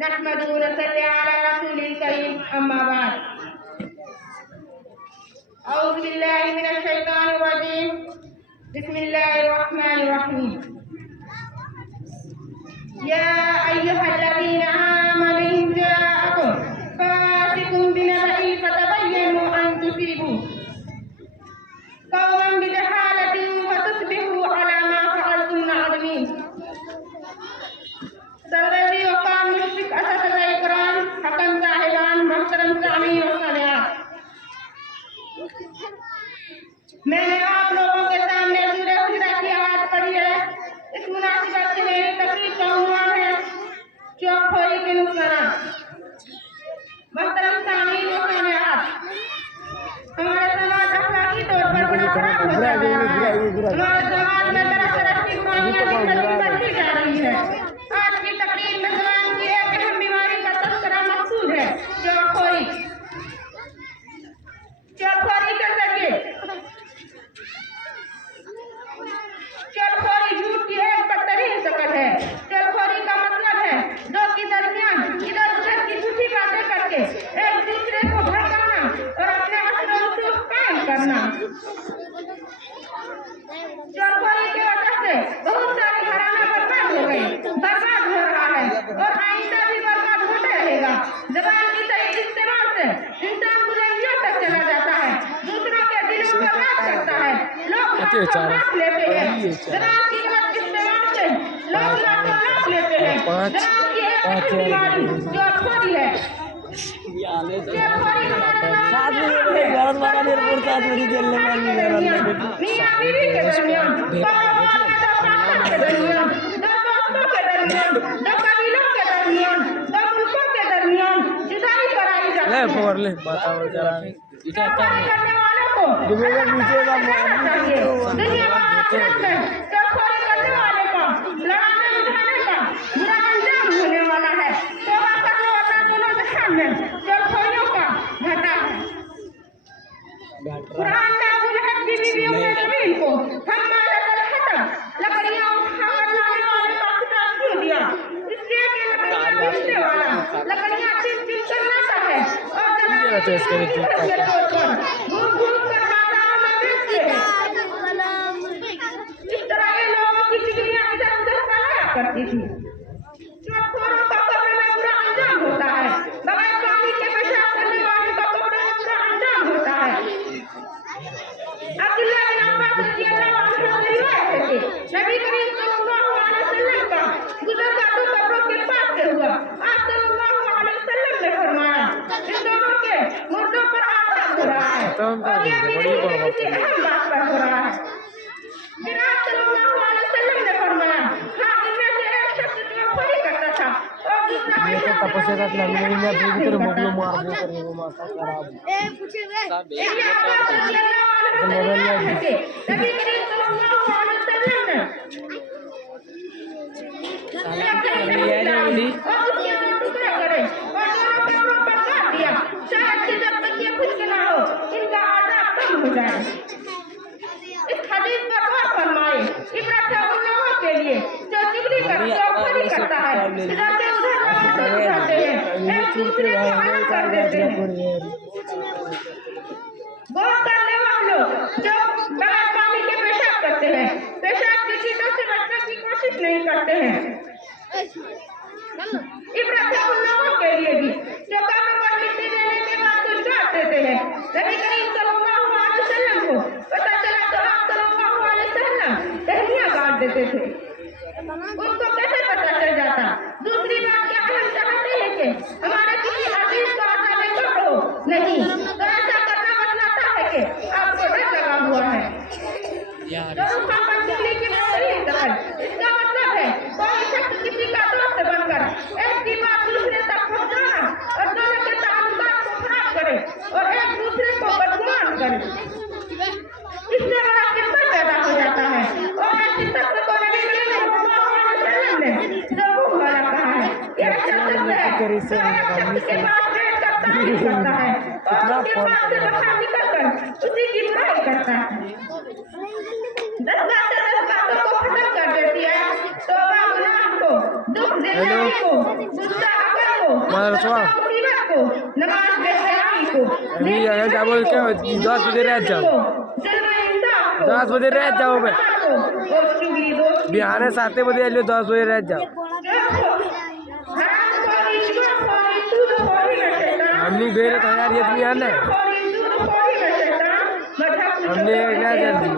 नहमदुहु व नसल्ली अला रसूलिल करीम अम्मा बाद औज़ु बिल्लाहि मिनश शैतानिर रजीम बिस्मिल्लाहिर रहमानिर रहीम या अय्युहल्लज़ीना आमनू इन जाअकुम फासिकुम बिनबअin फतबय्यनु अन तुसीबू qauman bijahalatin fatusbihu ala ma fa'altum nadimin। सरदारी वकार मुश्फिक असद इकराम हकम साहिबान मोहतरम सामीन और सामियात, मैंने आप लोगों के सामने सूरह हुजरात की आयत पढ़ी है। इस मुनासिबत से मेरी तकरीर का उन्वान है चौखोरी के नुकसानात। मोहतरम सामीन और सामियात, हमारे समाज अखलाकी तौर पर बड़ा खराब हो रहा है। हमारे समाज में तरह तरह की बीमारियां बढ़ती जा रही है। आज की तकरीर में जवान की एक अहम बीमारी का तस्करा मकसूद है, चौखोरी। चौखोरी के जरिए चौखोरी झूठ की एक बदतरीन शक्ल है। चौखोरी का मतलब है दो के दरमियान इधर उधर की झूठी बातें करके एक दूसरे को भड़काना और अपने असलों को कायम करना। चौखोरी की वजह से बहुत सारे घराने बर्बाद हो गए, बर्बाद हो रहा है और आइंदा भी बर्बाद होता रहेगा। जबान की सही इस्तेमाल से इंसान बुलंदियों तक चला जाता है, दूसरों के दिलों पर राज करता है, लोग लाखों लाख लेते हैं। जबान की गलत इस्तेमाल से लोग लाखों लाख लेते हैं। जबान की एक बीमारी चौखोरी है। चौखोरी हमारे समाज में मियां बीवी के दरमियान, कारोबार में दो पार्टनर के दरमियान, दो दोस्तों के दरमियान, दो कबीलों के दरमियान, दो मुल्कों के दरमियान जुदाई कराई जाती है। करने वालों को दुनिया में चौखोरी करने वाले का लड़ाने बुझाने का बुरा अंजाम होने वाला है। तौबा करो वरना दोनों जहान में चौखोरियों का घाटा है। कुरान में अबू लहब की बीवियों के जमीन को हम्मालतल हतब लकड़ियां उठाकर लाने वाले का खिताब क्यों दिया? इसलिए कि लकड़ियां पीसने वाला लकड़ियां चिन चिन कर लाता है और जलाने के तौर पर घूम घूम कर बाजारों में बेचते हैं। इस तरह ये लोगों की जिंदगियां इधर उधर फैलाया करती थी। चौखोरों का कब्र में बुरा अंजाम होता है, बगैर पानी के पेशाब करने वाले का कब्र में बुरा अंजाम होता है। अब्दुल्ला बिन अब्बास रज़ियल्लाहु अन्हु रिवायत है कि नबी करीम सल्लल्लाहु अलैहि वसल्लम का गुज़रना दो कब्रों के पास से हुआ। आप सल्लल्लाहु अलैहि वसल्लम ने फरमाया, इन दोनों के मुर्दों पर आज़ाब हो रहा है और ये भी किसी अहम बात पर हो रहा है। जनाब सल्लल्लाहु अलैहि वसल्लम ने फरमाया, हाँ, इनमें से एक शख्स चौखोरी करता था और दूसरा तपस्या का नबी ने भीतर मोगलो मार दे कर वो माता खराब नबी करीम सल्लल्लाहु अलैहि वसल्लम ने और उसके दो टुकड़े करे और दोनों कब्रों पर काट दिया, शायद कि जब तक ये खुश्क ना हो इनका आज़ाब कम हो जाए। इस हदीस पर गौर फरमाए। इबरत है उन लोगों के लिए जो चुगली चौखोरी करता है, इधर से उधर बातें उठाते हैं, एक दूसरे को अलग कर देते हैं। गौर करने वाले जो बगैर पानी के पेशाब करते हैं, पेशाब की चीजों से बचने की कोशिश नहीं करते हैं। इबरत है उन लोगों के लिए भी जो कब्र पर मिट्टी देने के बाद कुछ गाड़ देते हैं। नबी करीम सल्लल्लाहु अलैहि वसल्लम को पता चला तो आप सल्लल्लाहु अलैहि वसल्लम टहनियां गाड़ देते थे। उनको कैसे पता चल जाता? दूसरी बात क्या हम चाहते हैं कि हमारे किसी अजीज का आज़ाब कब्र हो? नहीं, तो ऐसा करना बतलाता है कि आपको डर लगा हुआ है। इसका मतलब है कोई शख्स किसी का दोस्त बनकर एक की बात दूसरे तक पहुंचाना और दोनों के ताल्लुकात को खराब करे और एक दूसरे को बदगुमान करे। इससे बड़ा किस्सा पैदा हो जाता है और इस किस्से को नबी करीम सल्लल्लाहु अलैहि वसल्लम ने ज़बूह वाला कहा है। एक शख्स के पास बैठकर तारीफ करता है और उसके पास से बाहर निकलकर उसी की बुराई करता है। 10 बातें 10 बातों को खत्म कर देती है, तौबा गुनाह को, दुख जिंदगी को, गुस्सा मदरसा नमाज बेहयाई को अभी अगर क्या बोल क्या 10 बजे रह जाओ 10 बजे रह जाओ मैं बिहार 7 बजे लियो 10 बजे रह जाओ हमने बेरे तो यार ये तुम्हें आना है हमने क्या कर दी